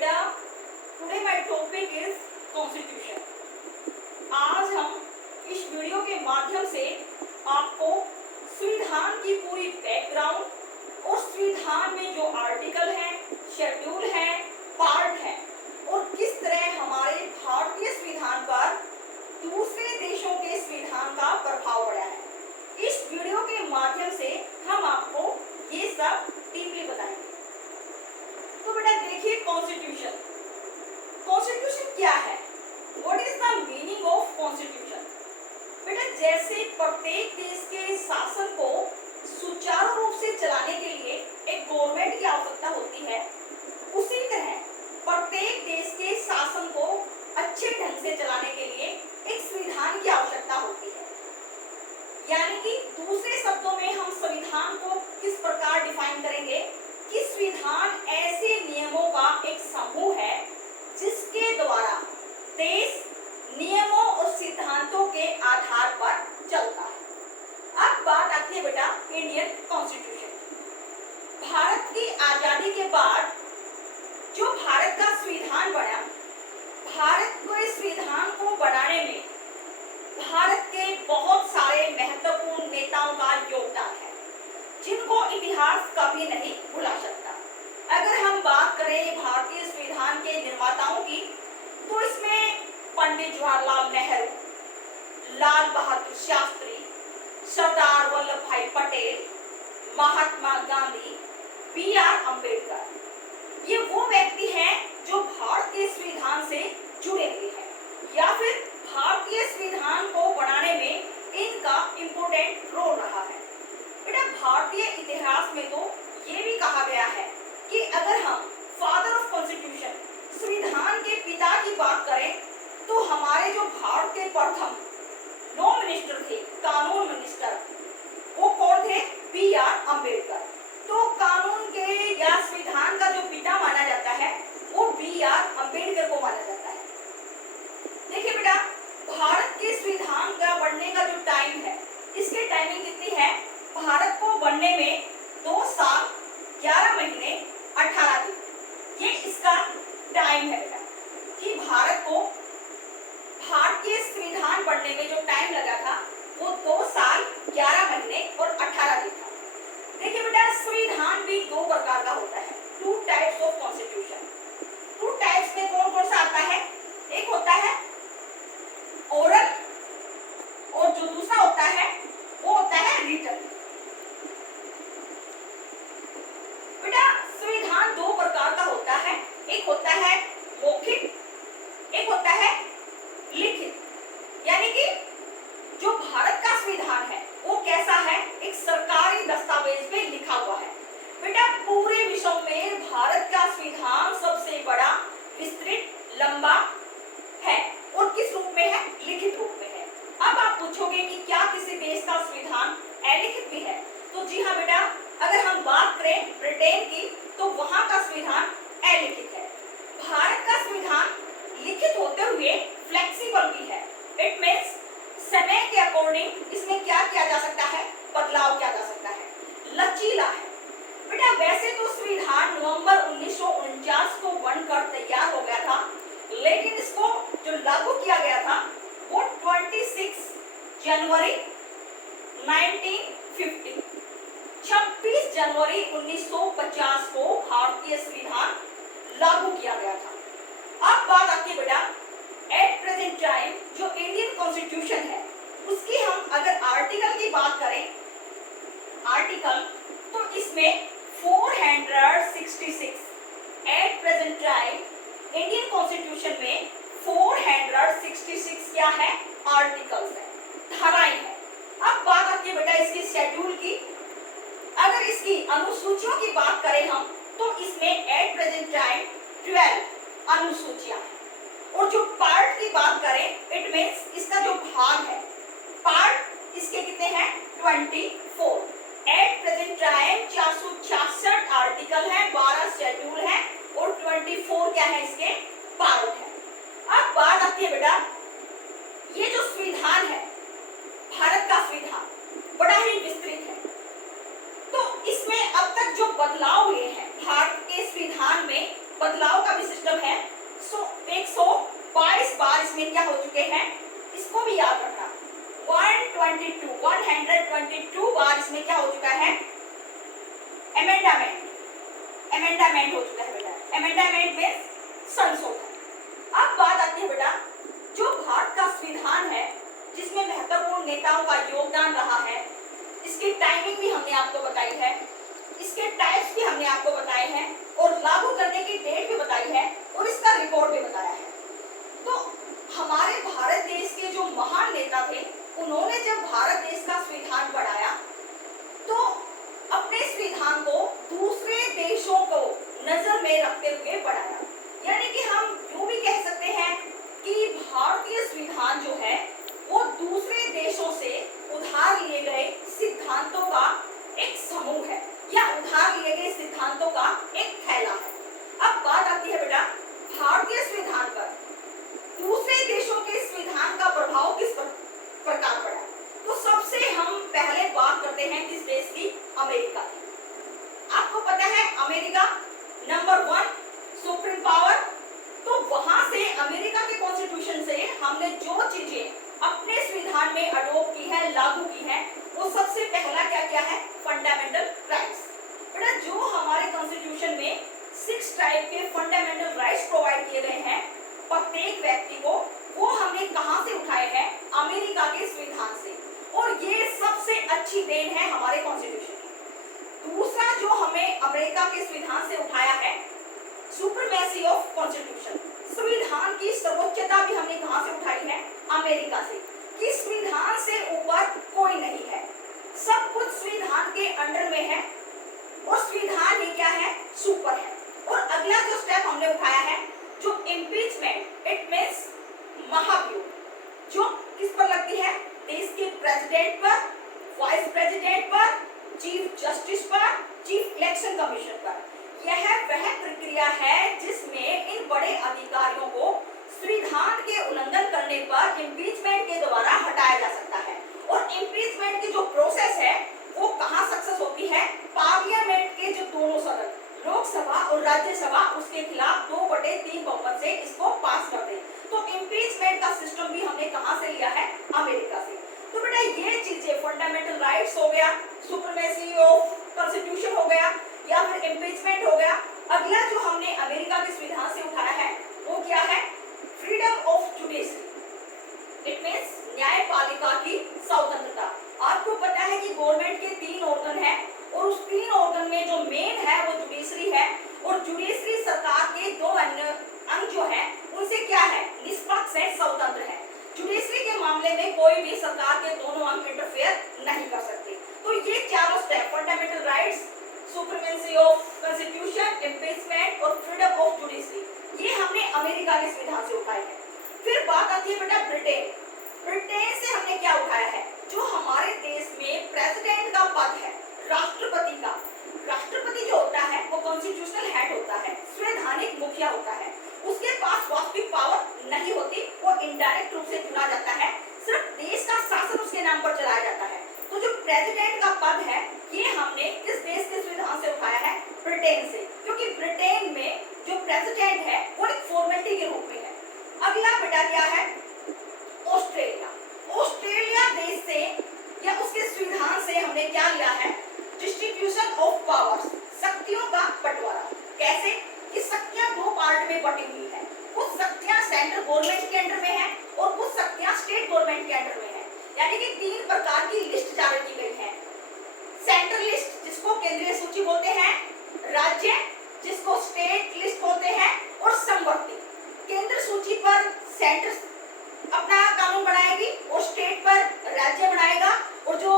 बेटा, today my topic is constitution. आज हम इस वीडियो के माध्यम से आपको संविधान की पूरी बैकग्राउंड और संविधान में जो आर्टिकल हैं, शेड्यूल हैं, पार्ट हैं और किस तरह हमारे भारतीय संविधान पर दूसरे देशों के संविधान का प्रभाव पड़ा है, इस वीडियो के माध्यम से हम आपको ये सब डीपली बताएंगे। तो बेटा देखिए, कॉन्स्टिट्यूशन क्या है? What is the meaning of constitution? बेटा, जैसे प्रत्येक देश के शासन को सुचारू रूप से चलाने के लिए एक गवर्नमेंट की आवश्यकता होती है, उसी तरह प्रत्येक देश के शासन को अच्छे ढंग से चलाने के लिए एक संविधान की आवश्यकता होती है। यानी कि दूसरे शब्दों में हम संविधान को किस प्रकार डिफाइन करेंगे कि संविधान ऐसे नियमों का एक समूह है जिसके द्वारा देश नियमों और सिद्धांतों के आधार पर चलता है। अब बात आती है बेटा इंडियन कॉन्स्टिट्यूशन। भारत की आजादी के बाद जो भारत का संविधान बना, भारत को इस संविधान को बनाने में भारत के बहुत सारे महत्वपूर्ण नेताओं का योगदान है, जिनको इतिहास कभी नहीं भुला सकता। अगर हम बात करें भारतीय संविधान के निर्माताओं की, तो इसमें पंडित जवाहरलाल नेहरू, लाल बहादुर शास्त्री, सरदार वल्लभ भाई पटेल, महात्मा गांधी, बी.आर. अम्बेडकर, ये वो व्यक्ति हैं जो भारतीय संविधान से जुड़े हुए हैं या फिर भारतीय संविधान को बनाने में इनका इम्पोर्टेंट रोल रहा है। बेटा, भारतीय इतिहास में तो ये भी कहा गया है कि अगर हम फादर ऑफ कॉन्स्टिट्यूशन, संविधान के पिता की बात करें, तो हमारे जो भारत के प्रथम लॉ मिनिस्टर थे, कानून मिनिस्टर, वो कौन थे? बी.आर. अम्बेडकर। तो कानून के या संविधान का जो पिता माना जाता है वो बी.आर. अम्बेडकर को माना जाता है। देखिए बेटा, भारत के संविधान का बनने का जो टाइम है, इसकी टाइमिंग कितनी है? भारत को बनने में 2 साल 11 महीने 18 दिन, ये इसका टाइम है बेटा, कि भारत को भारतीय संविधान बनने में जो टाइम लगा था वो 2 साल 11 महीने और 18 दिन था। देखिए बेटा, संविधान भी 2 प्रकार का होता है, 2 टाइप्स ऑफ कॉन्स्टिट्यूशन। 2 टाइप्स में कौन कौन सा आता है? एक होता है ओरल और जो दूसरा होता है वो होता है रिटन। बेटा, संविधान 2 प्रकार का होता है, एक होता है मौखिक, एक होता है लिखित। यानी कि जो भारत का संविधान है वो कैसा है? एक सरकारी दस्तावेज में लिखा हुआ है। बेटा, पूरे विश्व में भारत का संविधान सबसे बड़ा, विस्तृत, लंबा है और किस रूप में है? लिखित रूप में है। अब आप पूछोगे कि क्या किसी देश का संविधान अलिखित भी है? तो जी हाँ बेटा, अगर हम बात करें ब्रिटेन की, तो वहां का संविधान अलिखित है। भारत का संविधान लिखित होते हुए फ्लेक्सिबल भी है। इट मीन्स समय के अकॉर्डिंग इसमें क्या किया जा सकता है? बदलाव किया जा सकता है, लचीला है। बेटा, वैसे तो संविधान नवंबर 1949 को बनकर तैयार हो गया था, लेकिन इसको जो लागू किया गया था वो 26 जनवरी 1950, 26 जनवरी 1950 को भारतीय संविधान लागू किया गया था। अब बात आती है बेटा, एट प्रेजेंट टाइम जो इंडियन कॉन्स्टिट्यूशन है उसकी हम अगर आर्टिकल की बात करें, आर्टिकल, तो इसमें 466 at present time Indian constitution में 466 क्या है? आर्टिकल्स है, धाराएं हैं। अब बात आती है बेटा इसकी शेड्यूल की। अगर इसकी अनुसूचियों की बात करें हम, तो इसमें एट प्रेजेंट टाइम 12 अनुसूचियां हैं। और जो पार्ट की बात करें, इट मीन्स इसका जो भाग है, पार्ट इसके कितने हैं? 24। एट प्रेजेंट टाइम 466 आर्टिकल है, 12 शेड्यूल है और 24 क्या है? इसके पार्ट है। अब बात आती है बेटा, ये जो संविधान है, भारत का संविधान बड़ा ही विस्तृत है। तो इसमें अब तक जो बदलाव हुए हैं, भारत के संविधान में बदलाव का भी सिस्टम अमेंडामेंट, अमेंडामेंट हो चुका है बेटा, अमेंडामेंट में संशोधन। अब बात आती है बेटा जो भारत का संविधान है जिसमें महत्वपूर्ण नेताओं का योगदान रहा है, इसकी टाइमिंग भी हमने आपको बताई है, इसके टाइप्स भी हमने आपको बताए हैं और लागू करने की डेट भी बताई है और इसका रिकॉर्ड भी बताया है। तो हमारे भारत देश के जो महान नेता थे उन्होंने जब भारत देश का संविधान बनाया तो अपने संविधान को दूसरे देशों को नजर में रखते हुए बनाया। यानी कि हम यूं भी कह सकते हैं कि भारतीय संविधान जो है वो दूसरे देशों से उधार लिए गए सिद्धांतों का एक समूह है या उधार लिए गए सिद्धांतों का एक थैला है। अब बात आती है बेटा भारतीय संविधान पर दूसरे देशों के संविधान का प्रभाव किस प्रकार पड़ा। तो सबसे हम पहले बात करते हैं किस देश की, अमेरिका की। आपको पता है अमेरिका नंबर 1 सुप्रीम पावर। तो वहां से अमेरिका के कॉन्स्टिट्यूशन से हमने जो चीजें अपने संविधान में अडॉप्ट की है, लागू की है, वो सबसे पहला क्या है, फंडामेंटल राइट्स। बेटा जो हमारे कॉन्स्टिट्यूशन में 6 टाइप के फंडामेंटल राइट्स प्रोवाइड किए गए हैं प्रत्येक व्यक्ति को, वो हमने कहां से उठाए हैं, अमेरिका के संविधान से। और ये सबसे अच्छी देन है हमारे कॉन्स्टिट्यूशन की। दूसरा जो हमें अमेरिका के संविधान से उठाया है, सुप्रीमेसी ऑफ कॉन्स्टिट्यूशन, संविधान की सर्वोच्चता भी हमने कहां से उठाई है, अमेरिका से, कि संविधान से ऊपर कोई नहीं है, सब कुछ संविधान के अंडर में है और संविधान ही क्या है, सुपर है। और अगला जो स्टेप हमने उठाया है जो इम्पीचमेंट, इट मींस महाभियोग, जो किस पर लगती है, देश के प्रेसिडेंट पर, वाइस प्रेसिडेंट पर, चीफ जस्टिस पर, चीफ इलेक्शन कमीशन पर। यह वह प्रक्रिया है जिसमें इन बड़े अधिकारियों को संविधान के उल्लंघन करने पर इम्पीचमेंट के द्वारा हटाया जा सकता है। और इम्पीचमेंट की जो प्रोसेस है वो कहां सक्सेस होती है, पार्लियामेंट के जो दोनों सदन, लोकसभा और राज्यसभा, उसके खिलाफ 2/3 बहुमत से इसको पास कर दे। तो इम्पीचमेंट का सिस्टम भी हमने कहां से लिया है, अमेरिका से। तो बेटा ये चीजें फंडामेंटल राइट्स हो गया, सुप्रीमेसी ऑफ कॉन्स्टिट्यूशन हो गया या फिर इम्पीचमेंट हो गया। अगला जो हमने अमेरिका के संविधान से उठाया है वो क्या है, freedom of judiciary, it means न्यायपालिका की स्वतंत्रता। आपको पता है कि गवर्नमेंट के 3 ऑर्गन है और उस 3 ऑर्गन में जो मेन है वो जुडिशरी है और जुडिशरी सरकार के 2 अन्य अंग जो है उनसे क्या है, निष्पक्ष है, स्वतंत्र है। जुडिशरी के मामले में कोई भी सरकार के दोनों अंग इंटरफेयर नहीं कर सकते। तो ये चारों step, fundamental rights, supremacy of constitution, impeachment और फ्रीडम ऑफ जुडिशरी, ये हमने अमेरिका के संविधान से उठाए हैं। फिर बात आती है बेटा ब्रिटेन। ब्रिटेन से हमने क्या उठाया है, जो हमारे देश में प्रेसिडेंट का पद है, राष्ट्रपति का, राष्ट्रपति जो होता है वो कॉन्स्टिट्यूशनल हेड होता है, संवैधानिक मुखिया होता है, उसके पास वास्तविक पावर नहीं होती, वो इनडायरेक्ट रूप से चुना जाता है, सिर्फ देश का शासन उसके नाम पर चलाया जाता है। तो जो प्रेसिडेंट का पद है ये हमने किस देश के संविधान से उठाया है, ब्रिटेन से, क्योंकि ब्रिटेन में जो प्रेसिडेंट है वो एक फॉर्मेलिटी के रूप में है। अगला बेटा क्या है, ऑस्ट्रेलिया। ऑस्ट्रेलिया देश से या उसके संविधान से हमने क्या लिया है, डिस्ट्रीब्यूशन ऑफ पावर्स, शक्तियों का बंटवारा। कैसे कि शक्तियां 2 पार्ट में बटी हुई है, कुछ शक्तियां सेंट्रल गवर्नमेंट के अंडर में है और कुछ शक्तियां स्टेट गवर्नमेंट के अंडर में है। यानी कि 3 प्रकार की लिस्ट जारी की गई है, सेंट्रल लिस्ट जिसको केंद्रीय सूची बोलते हैं, राज्य जिसको स्टेट लिस्ट बोलते हैं और समवर्ती। केंद्र सूची पर सेंटर अपना कानून बनाएगी और स्टेट पर राज्य बनाएगा और जो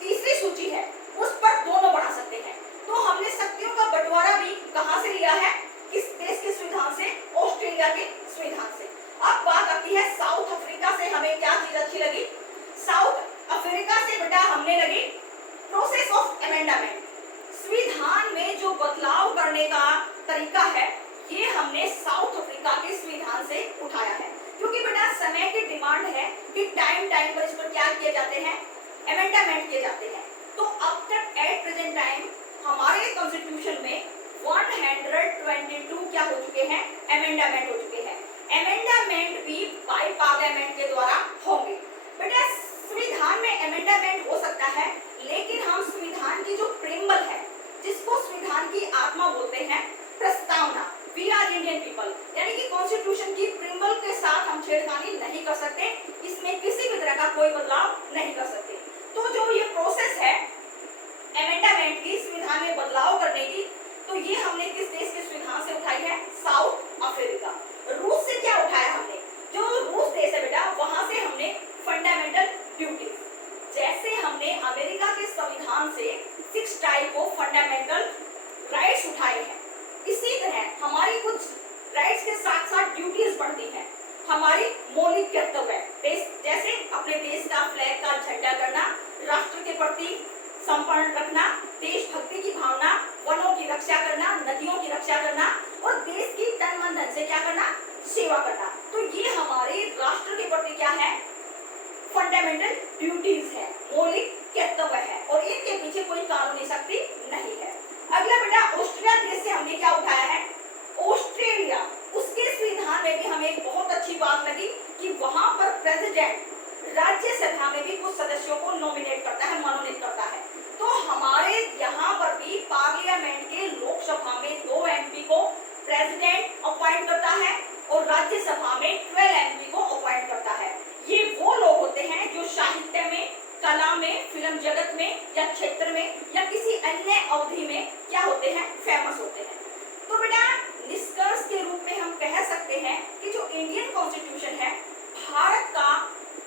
तीसरी सूची है उस पर दोनों बना सकते हैं। तो हमने शक्तियों का बंटवारा भी कहां से लिया है, किस देश के संविधान से, ऑस्ट्रेलिया के संविधान से। अब बात आती है साउथ अफ्रीका से हमें क्या चीज अच्छी लगी, साउथ अफ्रीका से बेटा हमने लगी प्रोसेस ऑफ अमेंडमेंट, संविधान में जो बदलाव करने का तरीका है ये हमने साउथ अफ्रीका के संविधान से उठाया है। क्योंकि बेटा समय की डिमांड है कि टाइम पर इस पर क्या किए जाते हैं, अमेंडमेंट किए जाते हैं। तो अब तक एट प्रेजेंट टाइम हमारे कॉन्स्टिट्यूशन में 122 क्या हो चुके हैं, अमेंडमेंट हो चुके हैं। अमेंडमेंट भी बाय पार्लियामेंट के द्वारा होंगे। बेटा संविधान में अमेंडमेंट हो सकता है लेकिन हम संविधान की जो प्रीम्बल है जिसको संविधान की आत्मा बोलते हैं, प्रस्तावना। वी आर इंडियन पीपल, यानी कि कॉन्स्टिट्यूशन की प्रिम्बल के साथ हम छेड़खानी नहीं कर सकते, इसमें किसी भी तरह का कोई बदलाव नहीं कर सकते। तो जो ये प्रोसेस है अमेंडमेंट की, संविधान में बदलाव करने की, तो ये हमने किस देश के संविधान से उठाई है? South Africa. रूस से क्या उठाया हमने? जो रूस देश है बेटा, वहां से हमने फंडामेंटल ड्यूटीज, जैसे हमने अमेरिका के संविधान से 6 टाइप ऑफ फंडामेंटल राइट्स उठाए हैं, इसी तरह हमारी कुछ राइट्स के साथ साथ ड्यूटीज बढ़ती हैं। हमारी मौलिक कर्तव्य, जैसे अपने देश का फ्लैग का झंडा करना, राष्ट्र के प्रति समर्पण रखना, देशभक्ति की भावना, वनों की रक्षा करना, नदियों की रक्षा करना और देश की तन मन धन से क्या करना? सेवा करना। तो ये हमारे राष्ट्र के प्रति क्या है? फंडामेंटल ड्यूटीज है, मौलिक कर्तव्य है, और इनके पीछे कोई कानूनी शक्ति नहीं है। अगला बेटा, ऑस्ट्रेलिया देश से हमने क्या उठाया है? ऑस्ट्रेलिया, उसके संविधान में भी हमें एक बहुत अच्छी बात लगी कि वहां पर प्रेसिडेंट राज्यसभा में भी कुछ सदस्यों को नॉमिनेट करता है, मनोनीत करता है। तो हमारे यहाँ पर भी पार्लियामेंट के लोकसभा में 2 एमपी को प्रेसिडेंट अपॉइंट करता है और राज्यसभा में 12 एमपी को अपॉइंट करता है। ये वो लोग होते हैं जो साहित्य में, कला में, फिल्म जगत में या क्षेत्र में या किसी अन्य अवधि में क्या होते हैं? फेमस होते हैं। तो बेटा निष्कर्ष के रूप में हम कह सकते हैं कि जो इंडियन कॉन्स्टिट्यूशन है, भारत का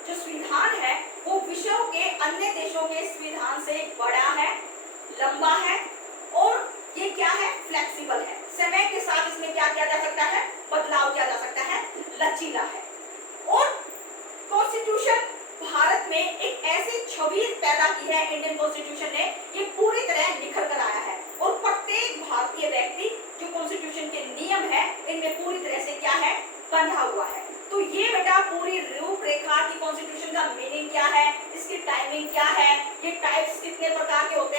जो संविधान है, वो विश्व के अन्य देशों के संविधान से बड़ा है, लंबा है और ये क्या है? फ्लेक्सिबल है। समय के साथ इसमें क्या किया जा सकता है? बदलाव किया जा सकता है, लचीला है। और कॉन्स्टिट्यूशन भारत में एक ऐसी छवि पैदा की है इंडियन कॉन्स्टिट्यूशन ने, ये पूरी तरह निखर कर आया है और प्रत्येक भारतीय व्यक्ति जो कॉन्स्टिट्यूशन के नियम है, इनमें पूरी तरह से क्या है? बंधा हुआ है। तो ये बेटा पूरी रूपरेखा की कॉन्स्टिट्यूशन का मीनिंग क्या है, इसकी टाइमिंग क्या है, ये टाइप्स कितने प्रकार के होते